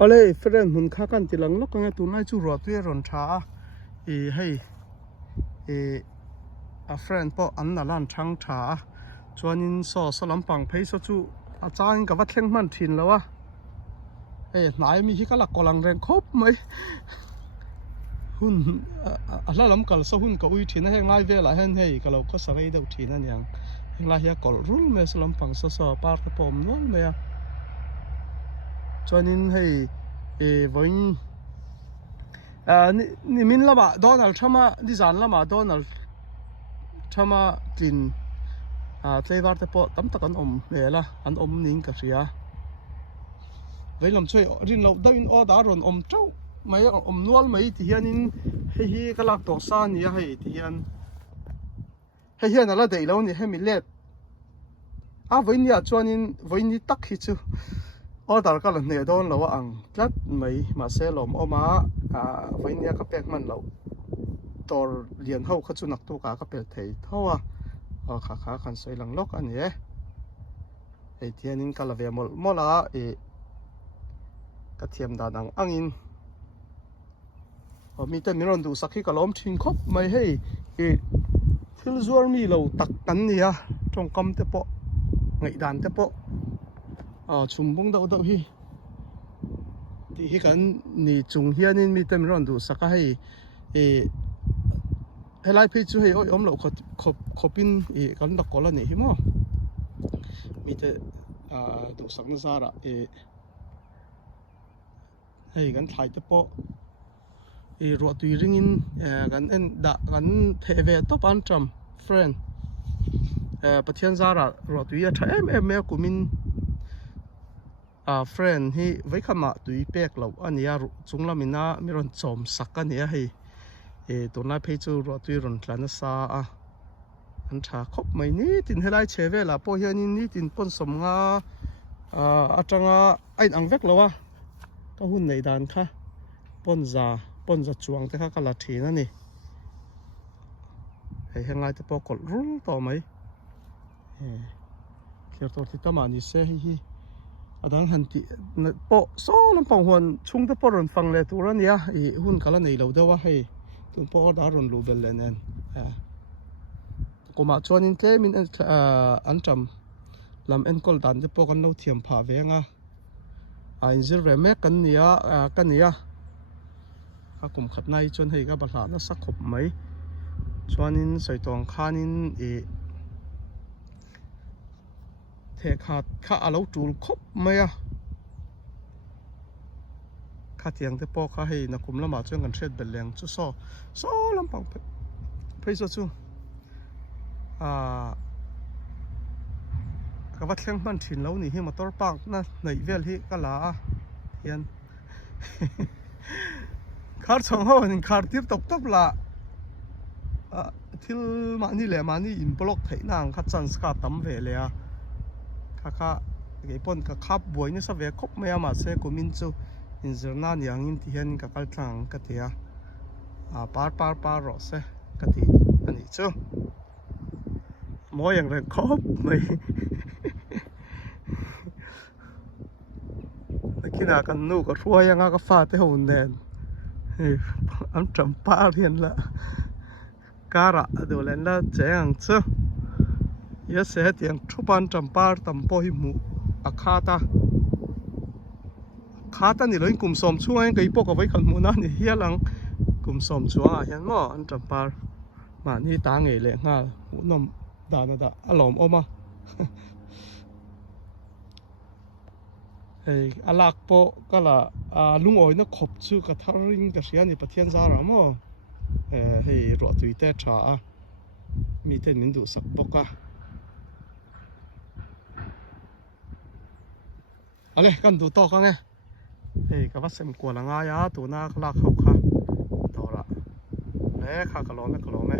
Ole friend hun kha kan tilang lok ka tu nai chu ro tu ron tha e hei e a friend po an na lan thang tha chuanin so lampang phei so chu a chang ka va thleng man thin lawa e nai mi hi kala kolang reng khop mai hun a la lam kal so hun ka ui thin a heng lai vela hen hei ka lo ka sarai deuh thin an yang heng lai hi kol rul me so lampang so par ka pom nol me a chuanin hei e voin ni min lama Donald Trump di zan lama Donald Trump tin tleivar te po tam tak an om mela an om ning ka ria veilam choi rin lo da in order ron om trau mai om nual mai ti hianin hi kalak to sa ni a hei ti hian ala dei lo ni hemi let a voinia chuanin voini tak hi chu order ka la ne don lo ang tlat mai ma se lom oma voinia ka pek man lo tor lian ho kha chu nak tu ka pel thei thowa kha kan soi lang lok ani e tianin kala ve mola e ka thiam da dang angin mi te miron du sakhi kalom thin khop mai hei e thil zuar mi lo tak kan nia trong kam te po ngai dan te po chumbung dau dau hi ti hi kan ni chung hianin mi te miron du saka hei e helai phe chu hei oi om lo khopin e kan da kola ni hi mo mi te du sakna zara e hei kan thlai te po e ro tui ringin kan en da kan theve to pan tram friend pathian zara ro tui a tha em me kumin friend hi vai khama tui pek lo ania chunglamina miron chom sakania hei e tuna phe chu ro tui ron tlan sa an tha khop mai ni tin helai cheve la po hianin ni tin pon som nga atanga ain ang vek lowa ka hun nei dan kha pon za chuang te kha kala thina ni hei hengai te po kol rul to mai kher to ti tamani se hi adang hanti po so lampang huan chung te po ron phang le turania e hun kala nei lo dewa hei tun po da ron lu bel len koma chuanin te min an tam lam en kol dan te po kan lo thiam pha venga in zir ve mek kan nia ka kum khat nai chon hei ka balha na sak khop mai chuanin soitong khanin e the kha alo tul khop mai kha tiang te po kha hei na kum lama chuan kan thret bel leng chu so lampang phei so chu ka va thleng man thin lo ni hi motor park na nei vel hi kala hian khar chong ho nin khar tir top la thil mani le mani in block thei nang kha chance ka tam ve le kha ge pon ka khap boi ni sa ve khop me ma se kumin chu in zirna niang in ti hian ka kal tlang ka tia par ro se ka ti ani chu mo yang re khop mai kina kan nu ka ruwa yang ka fa te hon nen am tram par hian la kara do len la cheng chu ya se tiang thupan tram par tam po hi mu khata ni loin kum som chuang kai po ka vai khan mu na ni hialang kum som chuang hian mo an tram par ma ni ta nge le nga nom da alom oma hei alak po kala lungoi na khop chu ka tharing ka hriani pathian zara mo hei ro tui te tha mi ten min du sak boka ale kan du to ka nge hei ka va sem ko la nga ya tu na lak ho kha tora le kha ka lo me